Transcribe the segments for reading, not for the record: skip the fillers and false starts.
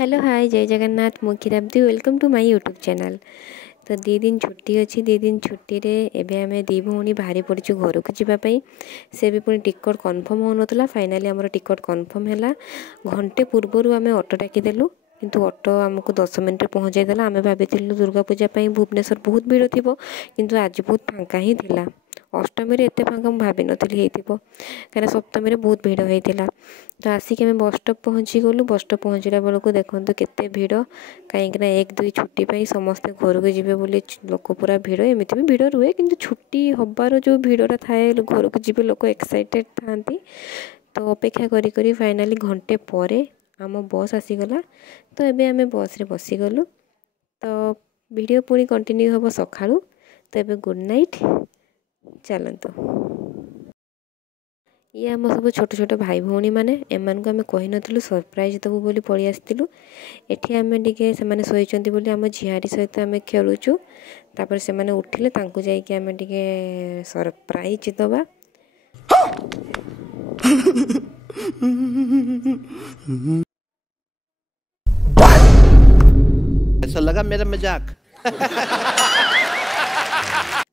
Hello hi जय जगन्नाथ मु कीराब्दी welcome to my YouTube channel. तो दी दिन छुट्टी अच्छी दी दिन छुट्टी रे एबे आमे दी भौणी बाहरी पड़छु घर को जीवाई से भी पुणी टिकट कन्फर्म हो नथला। फाइनाली आमर टिकट कन्फर्म है घंटे पूर्वर आम ऑटो डाकिदेलु किंतु ऑटो आमको 10 मिनट पहुँचाई देला। आम भाभी दुर्गा पूजा भुवनेश्वर बहुत भीड़ थी किंतु आज बहुत फांका ही थिला। अष्टमी एत फांका भाभी नी कहीं सप्तमी बहुत भीड़ होता। तो आसिक आम बस स्टॉप पहुँची गलु। बस स्टॉप पहुँचला बेलू देखो केते भीड़ कहीं 1-2 छुट्टी पाई समस्ते घर को जीवे बोली लोक पूरा भीड़ एमती भी भीड़ रुए किंतु छुट्टी हबार जो भीड़ थाए घर को जीवे लोक एक्साइटेड था। तो अपेक्षा करी फाइनाली घंटे पर आम बस आसीगला। तो एबे आमे बस रे बसीगलु। तो वीडियो पुणी कंटिन्यू हम सकाळू। तो एबे गुड नाइट चलतु। ये आम सब छोट छोट भाई भौणी मैंने एमान को आम कही नथिलु सरप्राइज दबु बोली पळि आस्तिलु। एठी आमे टिके से माने सोइचंती बोली आम झियारी सहित आमे खेलुचु। तापर से माने उठिले तांको जाई कि आमे टिके सरप्राइज दबा। ऐसा लगा मेरा मजाक।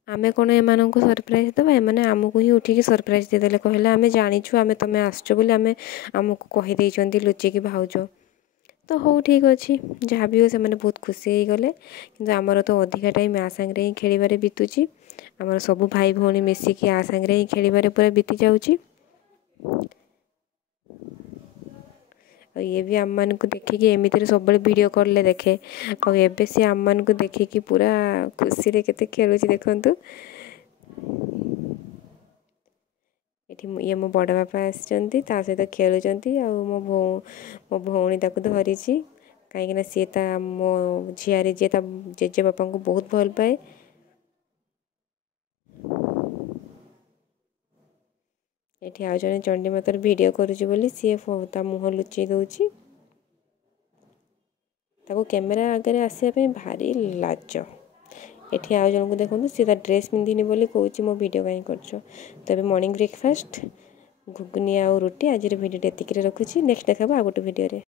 आमे कोन एमान को सरप्राइज दबा एमाने आमको ही उठिकी सरप्राइज देदेले कहले आमे जानिछु आमे तमे आसचो बोली आमे आमको कहि देइचंती लुचिकी भाउजो। तो हो ठीक अच्छी जहाँ भी हो से बहुत खुशी हो गले। किंतु आमर तो अधिका टाइम आ सांगे ही खेलिबारे बीतुची। आमर सब भाई भौणी मिसिकी आ सांगे ही खेलिबारे पूरा बीती जाउची। और ये भी आम मान को देखिकी एमिति सब वीडियो कॉल ले देखे और एबे से आम मान को देखिकी पूरा खुशी रे केते खेलुची देखंतु। एठी ये मो बड़ बापा आछंती ता सहित खेलुचंती आ मो भौणी ताको धरिची काहे कि सी ता मो झियारी जे ता जेजे बापा को बहुत भल पाए। एठी आ जने चंडी मातर वीडियो करूची बोली सी ता मुह लुचई दउची। ताको कैमेरा आगे आसिया पे भारी लाज। एठी आ जन को देखो सी ता ड्रेस पिंधिनी बोली कहूची मो वीडियो कहीं करछो। तो अबे मॉर्निंग ब्रेकफास्ट घुगनी आ रोटी आज वीडियो एतिक रखुची। नेक्स्ट देखा आ गोटे वीडियो रे।